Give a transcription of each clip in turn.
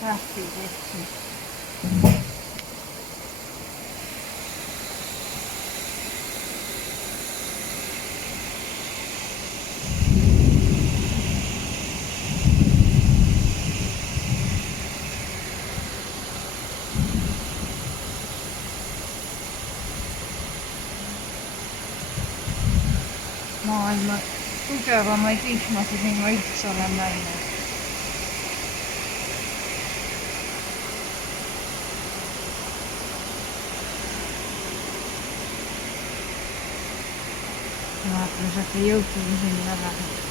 Kasvivesi. Maailma tugevamaid vihmasid, nii ma üldse olen näinud. vaatan sealt ei jõutagi sinna lähe.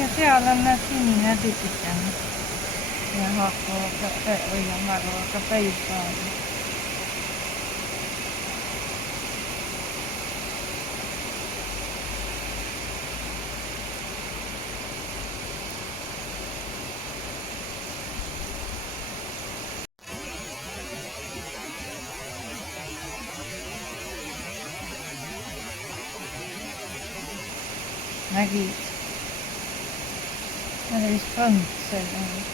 Ja seal on näed sinine tükikene ja hakkavad hoian väga päid saada. Nägid? Oli vist põnd seal.